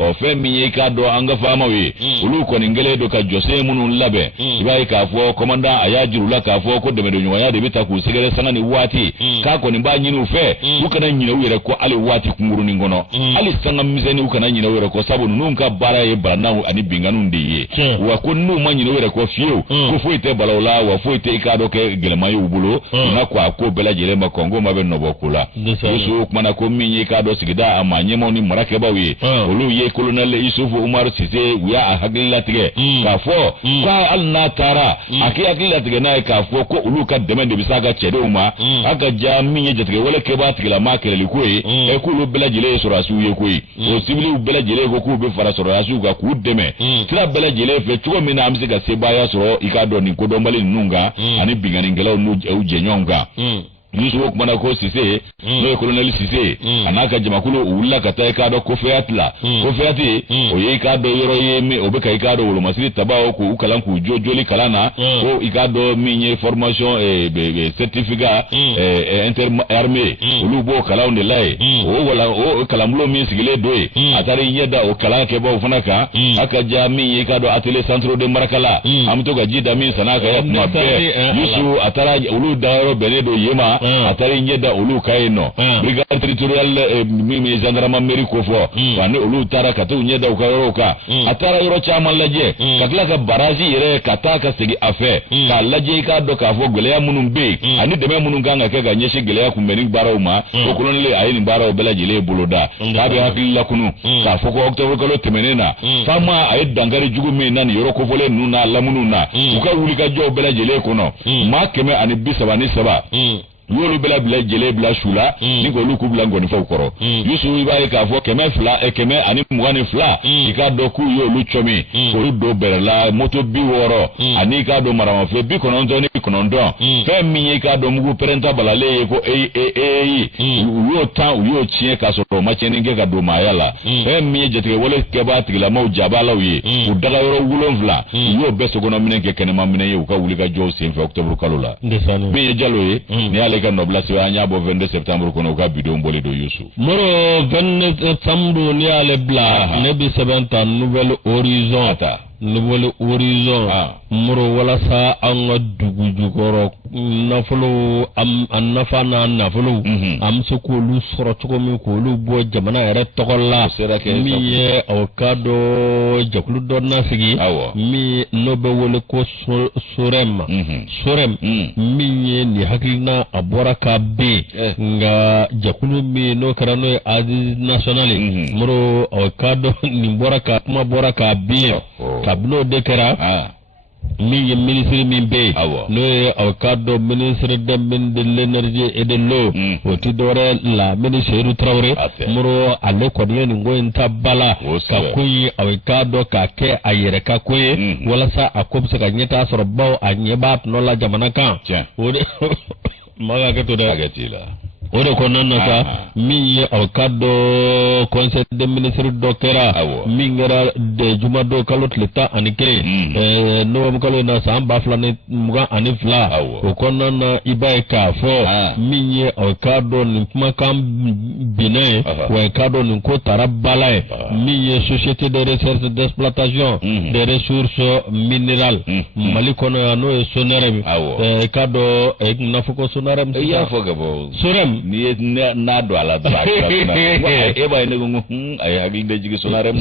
o fe minye ka do anga fama we uluko ningele do ka jose munu labe ibaye ka fo komanda ayajiru la ka fo ko de medo nyoya de bita ku sigere sana ni wati ka ko ni ba nyinu fe ukana nyina wire ko ali wati kunguru ni ngono ali sanga mizeni ukana nyina wire ko sabu nunka bara e barana ani binganu ndiye wa ko nu manyina wire ko fiu ko foite balawla wa foite ka do ke gelemayo ubulo na kwa ko bela jere makongo mabe nobokula yusu kumana ko minyi ka do sigida amanyemo ni marake bawi olu ye colonel Yusuf Umar Sise wiya ahagilla tige ka fo kwa alna tara akiyakilla tige na ka fo ko ulu ka demende bisaga chedoma aka ja minyi jetige wala ke ba tige la makele likoi e kulu bela jere sorasu ye koi o sibili bela jere ko ku be fara sorasu ga ku deme tira bela jere fe chugo mina amsika sebaya soro ikado ni kodombali nunga ani bingani ngelaw nu ujenyonga Yusu kumana ko Sise no colonel Sise anaka jamakulu ulla kata ka do kofeatla kofeati oye ka do yoro yemi obeka ka do wolo masiri tabao ko ukalan ku jojoli kalana ko ikado minye formation certificat inter armée ulubo kala on de lay o wala o kalamlo min sigile doy atari yeda o kala ke bo funaka aka jami ka do atelier centre de marakala amto ga jida min sanaka ya mabe Yusu atara ulu daro benedo yema atari nyeda ulu kaino brigade territorial mi gendarme ameriko fo wani ulu tara katu nyeda ukayoroka atara yoro chama laje kakla ka baraji ire kataka sigi afe ka laje ka do ka fo gele ya munumbe ani deme mununganga ke ga nyeshi gele ya kumeni barauma ko kolonle ayini barawo bela jile buluda ka be hakilla kunu ka fo ko octobre ko temenena fama ay dangari jugu mi nan yoro ko fole nuna lamununa uka wuli ka jo bela jile kono ma keme ani bisaba ni saba yolu bela jele bla shula ni ko lu kubla ngoni fa ukoro yusu ibaye ka fo keme fla keme ani mugani fla ika do ku yolu chomi ko do berla moto bi woro ani ka do marama fe bi kono ndo ni kono ndo fe mi ka do mugu perenta balale ko yo ta yo chie ka so ma cheni nge ka do mayala fe mi jetre wole ke ba tigla mau jabala wi u daga yoro wulon fla yo beso kono minen ke kene mamine yo ka wuli ka jo sin fe octobre kalula bi jalo ni ale nobla si wanya bo 22 septembre kono ka bidon bole do Yusu moro 22 septembre ni ale bla ne bi 7 nouvelle horizon nubole horizon muro wala sa anga dugu jugoro nafolo am nafa na nafolo am su ko lu soro to mi ko lu bo jamana yare tokolla mi ye avocado jaklu don na sigi mi nobe wole ko surem mi ye ni hakilina abora ka be nga jaklu mi no karano aziz nationale muro avocado ni boraka kuma boraka be kablo de kera mi ye ministre min be no avocado ministre de l'énergie et de l'eau oti dore la ministre Traoré muro ale ko ni ngoyin tabala ka kuyi avocado ka ke ayere ka kuyi wala sa akobse ka nyeta soro baw anyeba no la jamana kan ode maga ke to da agatila ode ko nan sa mi avocado conseil de ministre docteur mi ngara de juma do kalot leta anikre no mo kalo na samba flane muga anifla o ko nan ibai ka fo mi avocado ni kuma kam bine o avocado ni ko tarabala mi société de recherche d'exploitation des ressources minérales mali kono no sonere avocado e nafuko sonere ya fogabo sorem ni na do ala dra e ba ne gungu ay hagi de jigi sonarem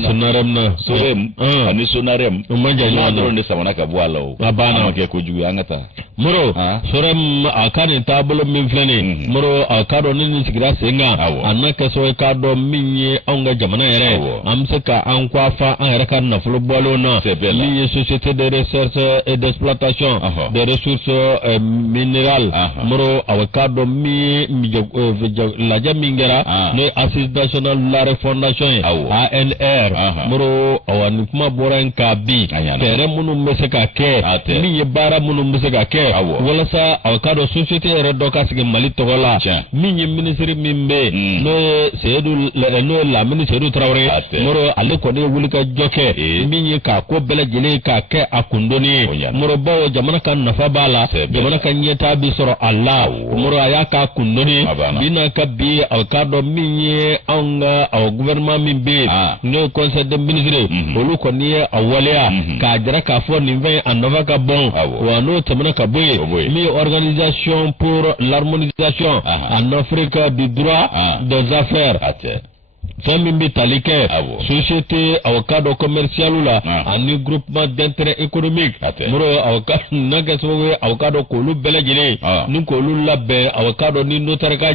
na sorem ani sonarem manja na do ne samana ka bwalo abana ke ko jugu angata muro sorem akane tabulo min flene muro akado ni sigira senga anaka so kado minye onga jamana yere amsaka an kwafa an yere kan na fulo bwalo na minye société de recherche et d'exploitation des ressources minérales muro avocado mi la jamingera ne assise national la refondation ANR muro awani kuma boran ka bi tere munu meseka ke mi ye bara munu meseka ke wala sa avocado société redoka sige mali togola mi ye ministre mimbe no seydou no la ministre Traoré muro ale ko ne wulika joke mi ye ka ko bele jele ka ke akundoni muro bawo jamana kan nafa bala jamana kan yeta bi soro Allah muro ayaka kundoni bina ka bi avocado minye anga au gouvernement min be no conseil de ministre olu ko ni awalea ka jara ka fo ni vin anova ka bon wa no tamana ka boye mi organisation pour l'harmonisation en Afrique du droit des affaires Femimbi talike société avocado commercial la ani groupement d'intérêt économique muro avocado naga sowe avocado ko lu belejele ni ko lu labbe avocado ni notarka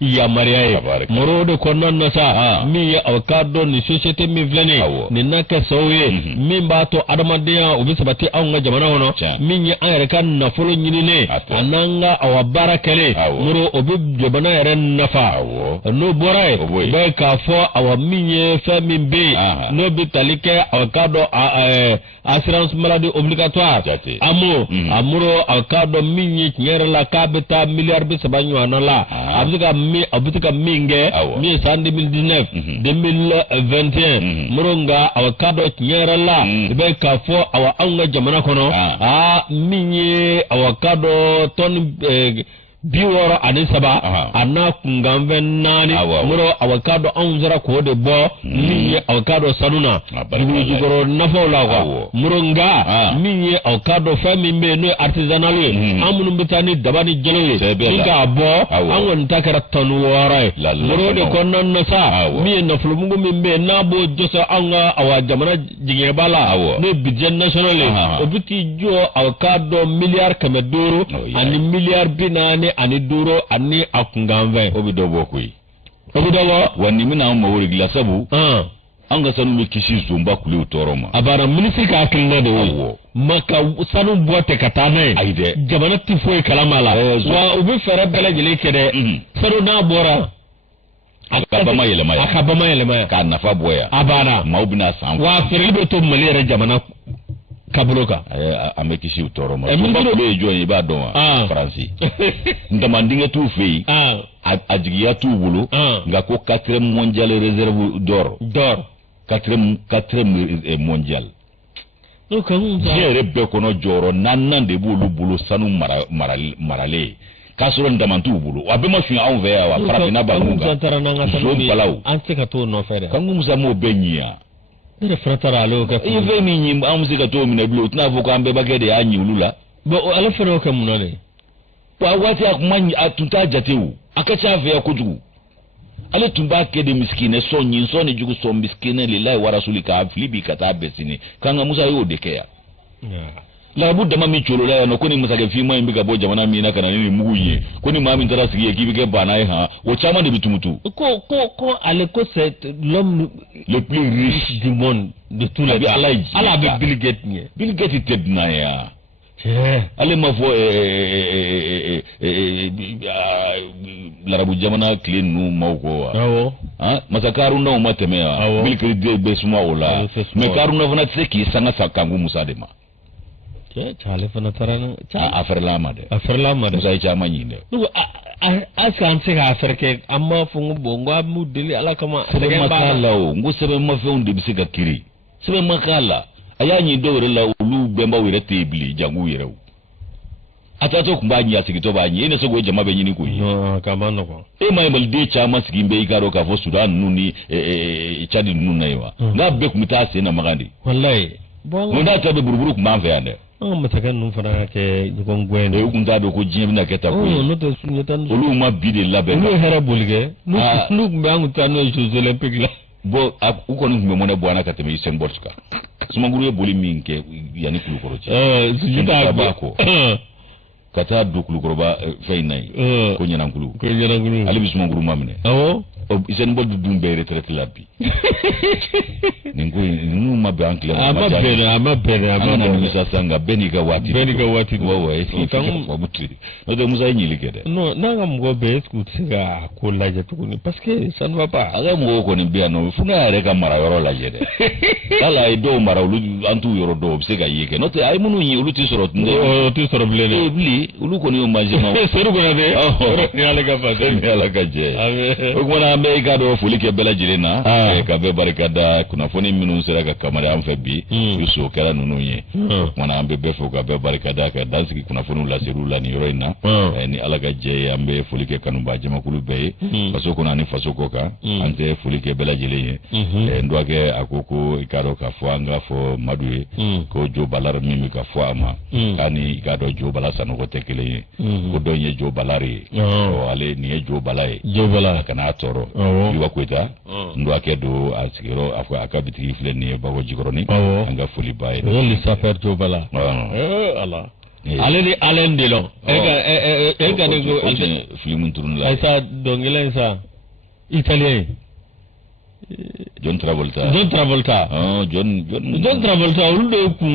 ya maria muro de konan na sa mi avocado ni société mi vlene ni naka sowe mi bato adamadia ubisabati anga jamana wono mi ya ayre kan na folo nyine ananga awabara kale muro obi jabana yare nafa no boray be ka fo awa minye famille B no bitalike avocado assurance maladie obligatoire amuro avocado minye nyere la kabeta milliard bi sabanyo anala abutika minge mi san 2019 2021 muronga avocado nyere la be ka fo awa anga jamana kono minye avocado ton biworo ani saba ana kungamven nani muro avocado anzara ko de bo ni avocado sanuna jugoro nafola ko muro nga ni avocado fami me no artisanal amunu bitani dabani jelo ninga bo anwon takara tonu wore muro de konnan na sa mi na fulmungu mimbe na bo josa anga awa jamana jige bala ne budget national obiti jo avocado milliard kamedoro ani milliard binane ani duro ani akungamve obido bokui obido wani mina ma wori glasabu anga sanu le kisi zumba kule utoroma abara ministre ka akilna de wo maka sanu bote katana aide jamana tifo kalamala wa ubi fere bele jele kede sanu na bora akabama yelema ka nafa boya abara maubina san wa fere be to malere jamana kabroka amekisi utoroma mbakule jo yiba don France ndamandinga tu fei ajigiya tu bulu nga ko 4e mondial réserve d'or 4e mondial no kan jere be kono joro nannan de bulu sanu marale kasoro ndamantu bulu abema shu an ve wa farafina bangunga so balaw anse ka to no fere kangu musa mo benyia ne fratara alo ka e ve mi nyim amusi ka to mi na blo tna vo ko ambe bagede ya nyulula bo ala fero ka munone wa wati akman atuta jatewu akacha ve akujugu ale tumba kede miskine so nyin so ne jugu so miskine lillahi wa rasulika aflibi kata besini kanga musa yo dekeya la budda mami cholo la no koni musa ke fi mai mbiga bo jamana mi na kana ni muguye koni mami tara sigi ki bige bana ha o chama de bitumutu ko ale ko c'est l'homme le plus riche du monde de tous les temps ala be Bill Gates tedna ya ale ma fo larabu jamana clean nu mawko awo masakaru na umateme ya Bill Gates be suma ola me karu na fana tseki sanga sakangu musa de ma chale fana tarana aferlama de musa chama nyinde askan se ka aferke amma fungu bongo amu dili ala kama sebe makala o ngu sebe mafe unde bisika kiri sebe makala ayanyi dowre la ulu bemba wire tebli jangu yire atato kumbanyi asigito banyi ene sogo jama be nyini ko no kamano ko mai balde chama sigimbe ikaro ka fo Sudan nuni chadi nunna yiwa na be kumita se na magandi wallahi bon nda tabe buruburu kumamve yande matakan nun fara ke gon gwene e kun do ko jimi na keta ko no to sunya tan olu ma bide labe no hera bulge no mbangu tanu Jeux Olympiques la bo uko nu mona bwana kateme Usain Bolt ka suma nguru ye boli minke yani kulukoro ci sujuta bako kata do kulukoro ba fay nay ko nyanangulu ali bisuma nguru mamne awo Usain Bolt dumbe retraite labi ningu nu mabe ankle ama ni sasanga beniga wati wawa tangu wabuti no musa nyili kede no nanga mgo be skutiga ko laje tukuni parce que ça ne va pas aga mgo ko ni bia no funa reka mara yoro laje de ala ido mara ulu antu yoro do bisega yeke no te ay munu yi ulu ti soro tunde ti soro blene bli ulu ko ni o majima soro ko na de ni ala ka fa ni ala ka je ko na me ga do fulike bela jirena ka be barkada kuna foni minu sera ka kamara am fe bi yuso kala nunu ye mwana ambe be fo ka be barkada ka dansiki kuna fonu la serula ni roina ni ala ka je ambe fulike kanumba jama kulu be paso kuna ni faso koka ante fulike bela jile ye ndo ake akoko ikaro ka fo anga fo madwe ko jo balar mimi ka fo ama kani ikado jo bala sanu ko tekele ye ko donye jo balari o ale ni jo balai jo bala kana toro iwa kweta ndo ake do asigiro afwa akabiti fle ni bawo jigoroni anga fuli baye ni safer jo bala ala ale ni alen dilo ega ni go film turun la esa dongile sa italien John Travolta John Travolta uldo ku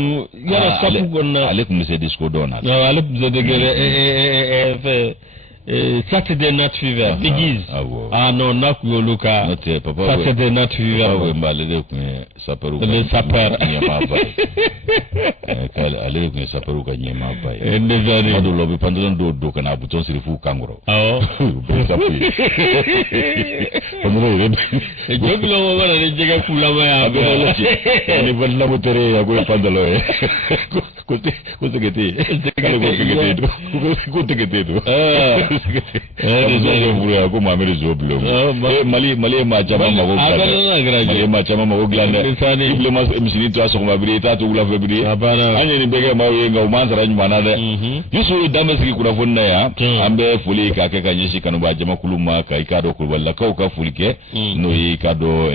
yara sapu gonna alekum se disco dona alekum se de gere Saturday Night Fever Biggies non naku yoluka note papa Saturday Night Fever we mbale de ku saperu le saper nyama ba kala ale ku saperu ka nyama ba ende vani madu lobi pantalon do kana buton sirifu kangoro be sapi pantalon e joglo wala de jega kula ma ya be ni balla motere ya go pantalon ko tegete ko tegete ko mamere zoblo mali ma jama ma go mali ma jama ma go glanda ible ma misini to aso ma bire ta to gula febri anye ni bege ma yenga o manzara nyuma na de yusu dameski kuna fonna ya ambe fuli ka ke kanyishi kanu ba jama kuluma ka ikado kulwala ka fulike no ikado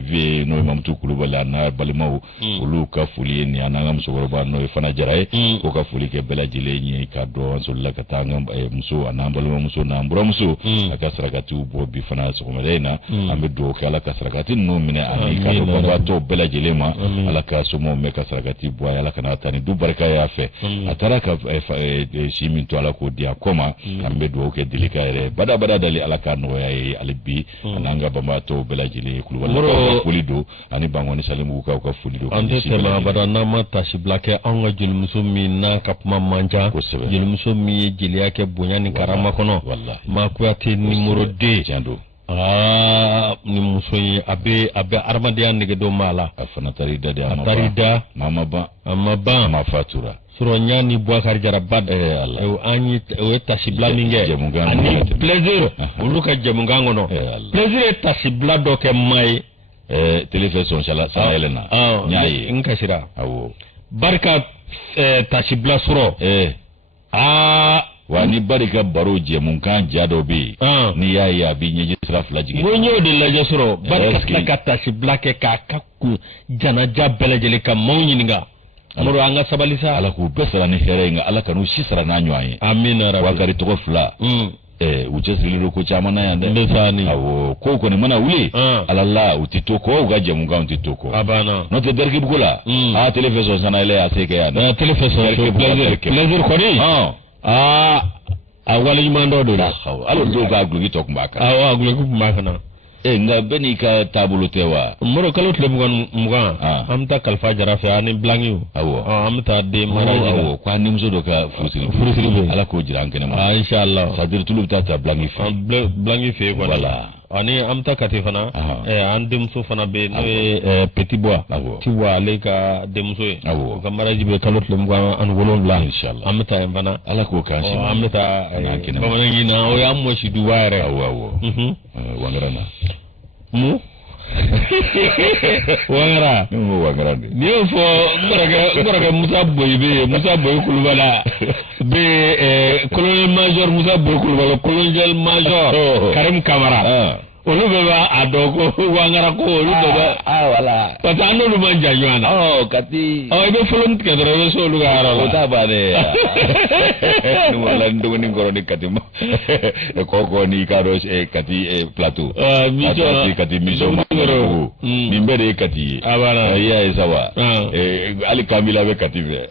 vi no mamtu kulwala na balimau uluka fuli ni ananga msogoroba no fana jarai ko ka fulike bela jilenyi ikado ansulla katanga muso anambalo muso na mbura muso akasrakati ubo bi fana sokomelena ambe do kala kasrakati no mine ani kado baba to bela jilema alaka somo me kasrakati bo ala kana tani du barka ya fe ataraka shimin to ala ko dia koma ambe do ke dilika ere bada dali alaka no ya alibi ananga baba to bela jile kulu wala kulido ani bangoni salimu ka fulido ande tema bada na mata shi blake anga julmuso mi na kapma manja julmuso mi jile yake bunyani karama kono makuati numero 2 ni muso yi abe armadian nige do mala afana tarida de tarida mama ba ma fatura suro nyani Boubacar Jarabad anyi tasibla minge ani plaisir uluka jamungango no plaisir tasibla do ke mai télévision sala elena nyayi nkashira awo barka tashibla suro wani barika baro je mun kan jado bi ni yayi abi nyeje sira flajige wonyo de la jasuro barka ka tashibla ke ka jana jabele jele ka mawnyinga moro anga sabalisa ala ku besara ni herenga ala kanu shisara na nyoyi amina rabbi wakari to fla uche sililo ko chama na yande ndesani awo ko ni mana wuli alalla utitoko ugaje munga utitoko abana no te derki bukula television sana ile aseke ya television pleasure ko ni awali mando do la alo do ga glugi tok mbaka glugi mbaka na nga beni ka tabulu tewa moro kalot le mugan amta kalfa jarafe ani blangyu amta de maraji kwa ni mzodo ka furusiri ala ko jira ngene ma inshallah sadir tulu ta blangi fe blangi fe ko wala ani amta katifana an demso fana be no petit bois tiwa le ka demso ka maraji be kalot le mugan an wolon la inshallah amta bana ala ko kan shi amta bamangi na o ya mo shi duware wangrana mu wangara ni fo ngora Musa Boy Kulubala be colonel major Musa Boy Kulubala colonel major Karim Kamara olu beba adoko wangara ko olu beba wala patano lu manja yona kati ibe fulun kedro so lu gara o ta bane no wala ndo ni ngoro ni kati mo ko ni karo kati plateau kati miso ngoro ni mbere kati abana ya sawa ali kamila be kati be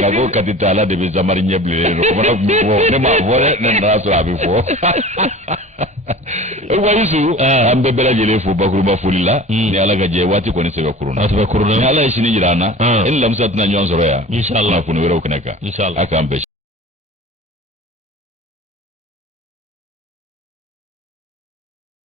la ko kati tala de be zamari nyeble ko ma ko ne ma vole ne ndaso abi fo waisu ambe bela jele fo bakuru ba fulila ni ala gaje wati ko ni sebe kuruna ni ala shini jirana en lamsat na nyon soro ya inshallah na kunu wero kuneka inshallah aka ambe